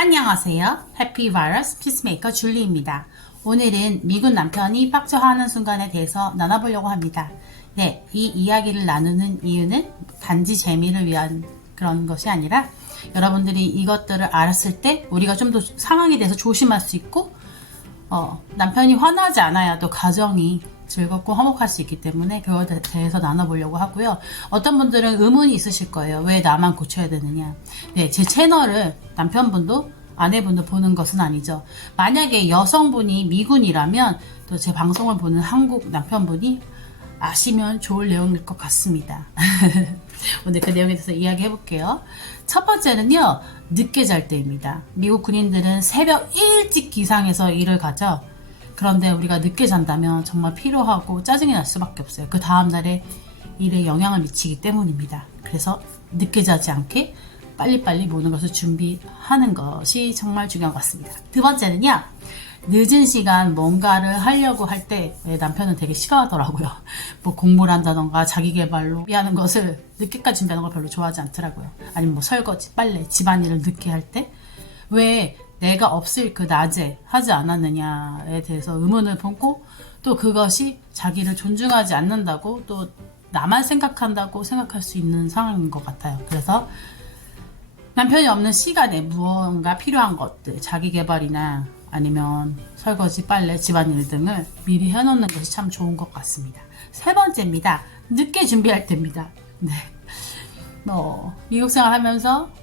안녕하세요. 해피바이러스 피스메이커 줄리입니다. 오늘은 미국 남편이 빡쳐하는 순간에 대해서 나눠보려고 합니다. 네, 이 이야기를 나누는 이유는 단지 재미를 위한 그런 것이 아니라 여러분들이 이것들을 알았을 때 우리가 좀 더 상황에 대해서 조심할 수 있고 남편이 화나지 않아야 또 가정이 즐겁고 화목할 수 있기 때문에 그것에 대해서 나눠보려고 하고요. 어떤 분들은 의문이 있으실 거예요. 왜 나만 고쳐야 되느냐. 네, 제 채널을 남편분도 아내분도 보는 것은 아니죠. 만약에 여성분이 미군이라면 또 제 방송을 보는 한국 남편분이 아시면 좋을 내용일 것 같습니다. 오늘 그 내용에 대해서 이야기해 볼게요. 첫 번째는요, 늦게 잘 때입니다. 미국 군인들은 새벽 일찍 기상해서 일을 가죠. 그런데 우리가 늦게 잔다면 정말 피로하고 짜증이 날 수밖에 없어요. 그 다음날에 일에 영향을 미치기 때문입니다. 그래서 늦게 자지 않게 빨리빨리 모든 것을 준비하는 것이 정말 중요한 것 같습니다. 두 번째는요, 늦은 시간 뭔가를 하려고 할 때 남편은 되게 싫어하더라고요. 뭐 공부를 한다던가 자기 개발로 하는 것을 늦게까지 준비하는 걸 별로 좋아하지 않더라고요. 아니면 뭐 설거지, 빨래, 집안일을 늦게 할 때 왜 내가 없을 그 낮에 하지 않았느냐에 대해서 의문을 품고 또 그것이 자기를 존중하지 않는다고 또 나만 생각한다고 생각할 수 있는 상황인 것 같아요. 그래서 남편이 없는 시간에 무언가 필요한 것들, 자기 개발이나 아니면 설거지, 빨래, 집안일 등을 미리 해놓는 것이 참 좋은 것 같습니다. 세 번째입니다. 늦게 준비할 때입니다. 네. 미국 생활하면서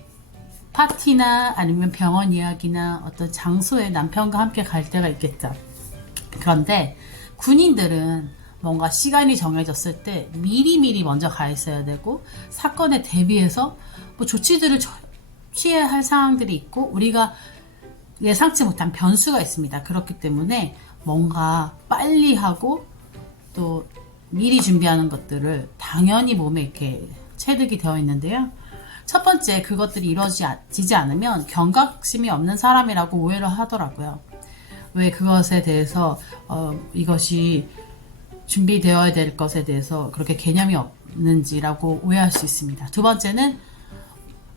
파티나 아니면 병원 이야기나 어떤 장소에 남편과 함께 갈 때가 있겠죠. 그런데 군인들은 뭔가 시간이 정해졌을 때 미리미리 먼저 가 있어야 되고 사건에 대비해서 뭐 조치들을 취해야 할 상황들이 있고 우리가 예상치 못한 변수가 있습니다. 그렇기 때문에 뭔가 빨리 하고 또 미리 준비하는 것들을 당연히 몸에 이렇게 체득이 되어 있는데요. 첫 번째, 그것들이 이루어지지 않으면 경각심이 없는 사람이라고 오해를 하더라고요. 왜 그것에 대해서 이것이 준비되어야 될 것에 대해서 그렇게 개념이 없는지라고 오해할 수 있습니다. 두 번째는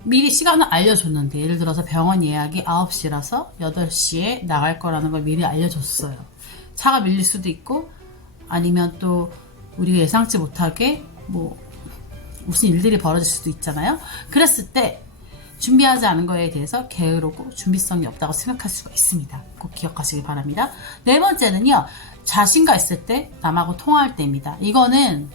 미리 시간을 알려줬는데 예를 들어서 병원 예약이 9시라서 8시에 나갈 거라는 걸 미리 알려줬어요. 차가 밀릴 수도 있고 아니면 또 우리가 예상치 못하게 무슨 일들이 벌어질 수도 있잖아요. 그랬을 때 준비하지 않은 거에 대해서 게으르고 준비성이 없다고 생각할 수가 있습니다. 꼭 기억하시기 바랍니다. 네 번째는요, 자신과 있을 때 남하고 통화할 때입니다. 이거는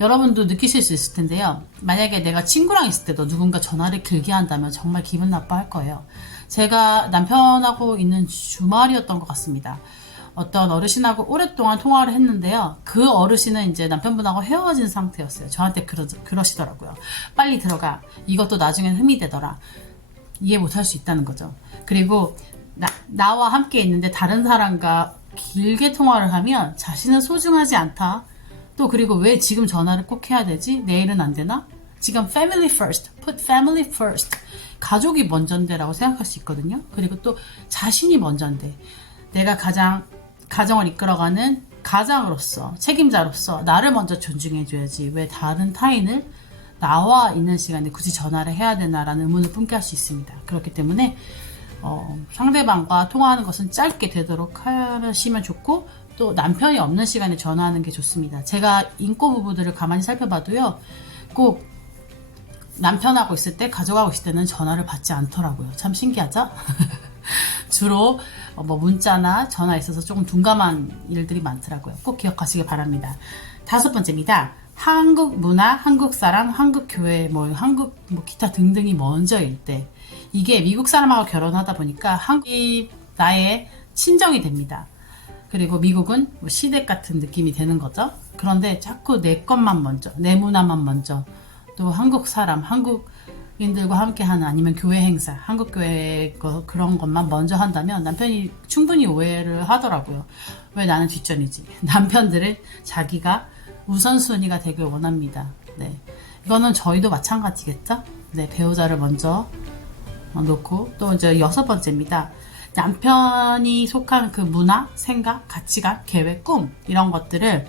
여러분도 느끼실 수 있을 텐데요. 만약에 내가 친구랑 있을 때도 누군가 전화를 길게 한다면 정말 기분 나빠할 거예요. 제가 남편하고 있는 주말이었던 것 같습니다. 어떤 어르신하고 오랫동안 통화를 했는데요. 그 어르신은 이제 남편분하고 헤어진 상태였어요. 저한테 그러시더라고요. 빨리 들어가. 이것도 나중엔 흠이 되더라. 이해 못할 수 있다는 거죠. 그리고 나와 함께 있는데 다른 사람과 길게 통화를 하면 자신은 소중하지 않다. 또 그리고 왜 지금 전화를 꼭 해야 되지? 내일은 안 되나? 지금 family first, put family first. 가족이 먼저인데 라고 생각할 수 있거든요. 그리고 또 자신이 먼저인데 내가 가정을 이끌어가는 가장으로서 책임자로서 나를 먼저 존중해줘야지 왜 다른 타인을 나와 있는 시간에 굳이 전화를 해야 되나라는 의문을 품게 할 수 있습니다. 그렇기 때문에 상대방과 통화하는 것은 짧게 되도록 하시면 좋고 또 남편이 없는 시간에 전화하는 게 좋습니다. 제가 인고 부부들을 가만히 살펴봐도요. 꼭 남편하고 있을 때 가족하고 있을 때는 전화를 받지 않더라고요. 참 신기하죠? 주로 문자나 전화 있어서 조금 둔감한 일들이 많더라고요. 꼭 기억하시기 바랍니다. 다섯 번째입니다. 한국 문화, 한국 사람, 한국 교회, 한국 기타 등등이 먼저일 때 이게 미국 사람하고 결혼하다 보니까 한국이 나의 친정이 됩니다. 그리고 미국은 시댁 같은 느낌이 되는 거죠. 그런데 자꾸 내 것만 먼저, 내 문화만 먼저, 또 한국 사람, 한국인들과 함께하는 아니면 교회 행사, 한국 교회 그런 것만 먼저 한다면 남편이 충분히 오해를 하더라고요. 왜 나는 뒷전이지? 남편들은 자기가 우선순위가 되길 원합니다. 네, 이거는 저희도 마찬가지겠죠? 네, 배우자를 먼저 놓고 또 이제 여섯 번째입니다. 남편이 속한 그 문화, 생각, 가치관, 계획, 꿈 이런 것들을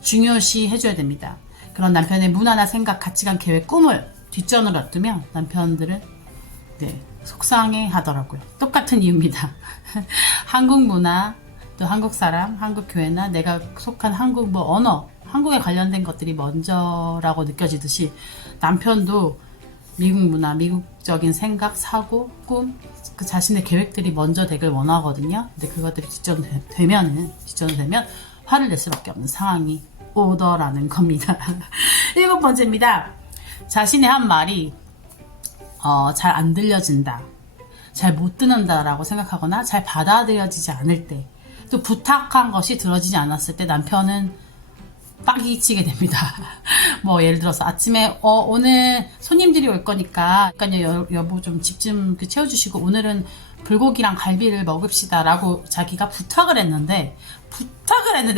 중요시 해줘야 됩니다. 그런 남편의 문화나 생각, 가치관, 계획, 꿈을 뒷전으로 놔두면 남편들은 속상해 하더라고요. 똑같은 이유입니다. 한국 문화, 또 한국 사람, 한국 교회나 내가 속한 한국 뭐 언어, 한국에 관련된 것들이 먼저라고 느껴지듯이 남편도 미국 문화, 미국적인 생각, 사고, 꿈, 그 자신의 계획들이 먼저 되길 원하거든요. 근데 그것들이 뒷전되면 화를 낼 수밖에 없는 상황이 오더라는 겁니다. 7번째입니다. 자신의 한 말이 잘 안 들려진다, 잘 못 듣는다라고 생각하거나 잘 받아들여지지 않을 때, 또 부탁한 것이 들어지지 않았을 때 남편은 빡이 치게 됩니다. 뭐 예를 들어서 아침에 오늘 손님들이 올 거니까 여보 좀 집 좀 채워주시고 오늘은 불고기랑 갈비를 먹읍시다 라고 자기가 부탁을 했는데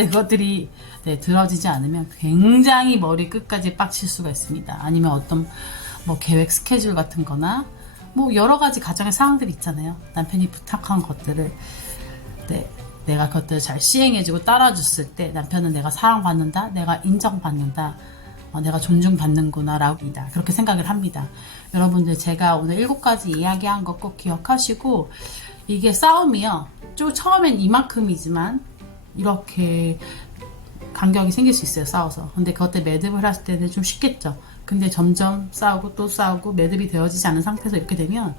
그것들이 들어지지 않으면 굉장히 머리 끝까지 빡칠 수가 있습니다. 아니면 어떤 뭐 계획 스케줄 같은 거나 뭐 여러 가지 가정의 상황들이 있잖아요. 남편이 부탁한 것들을 내가 그것들을 잘 시행해주고 따라줬을 때 남편은 내가 사랑받는다, 내가 인정받는다, 내가 존중받는구나 라고 그렇게 생각을 합니다. 여러분들, 제가 오늘 7가지 이야기한 거 꼭 기억하시고, 이게 싸움이요, 좀 처음엔 이만큼이지만 이렇게 간격이 생길 수 있어요, 싸워서. 근데 그것들 매듭을 했을 때는 좀 쉽겠죠. 근데 점점 싸우고 또 싸우고 매듭이 되어지지 않은 상태에서 이렇게 되면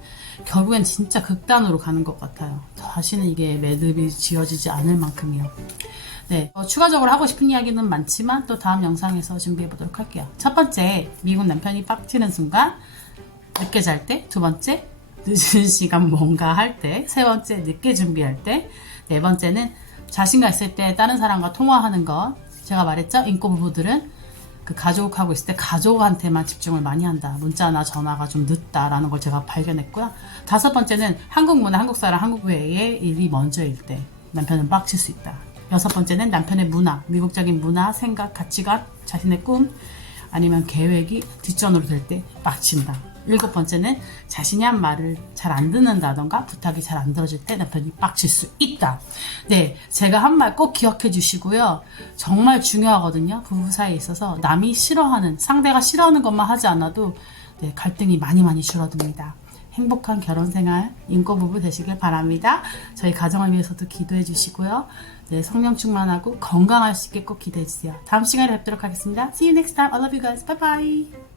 결국엔 진짜 극단으로 가는 것 같아요. 다시는 이게 매듭이 지어지지 않을 만큼이요. 네, 추가적으로 하고 싶은 이야기는 많지만 또 다음 영상에서 준비해 보도록 할게요. 첫 번째, 미국 남편이 빡치는 순간, 늦게 잘 때. 두 번째, 늦은 시간 뭔가 할 때. 세 번째, 늦게 준비할 때. 네 번째는 자신과 있을 때 다른 사람과 통화하는 것. 제가 말했죠? 인꼬 부부들은 그 가족하고 있을 때 가족한테만 집중을 많이 한다. 문자나 전화가 좀 늦다라는 걸 제가 발견했고요. 다섯 번째는 한국 문화, 한국 사람, 한국 외의 일이 먼저일 때 남편은 빡칠 수 있다. 여섯 번째는 남편의 문화, 미국적인 문화, 생각, 가치관, 자신의 꿈, 아니면 계획이 뒷전으로 될 때 빡친다. 일곱 번째는 자신이 한 말을 잘 안 듣는다던가 부탁이 잘 안 들어질 때 남편이 빡칠 수 있다. 네, 제가 한 말 꼭 기억해 주시고요. 정말 중요하거든요. 부부 사이에 있어서 남이 싫어하는, 상대가 싫어하는 것만 하지 않아도 갈등이 많이 줄어듭니다. 행복한 결혼생활, 인꼬부부 되시길 바랍니다. 저희 가정을 위해서도 기도해 주시고요. 네, 성령 충만하고 건강할 수 있게 꼭 기도해 주세요. 다음 시간에 뵙도록 하겠습니다. See you next time. I love you guys. Bye bye.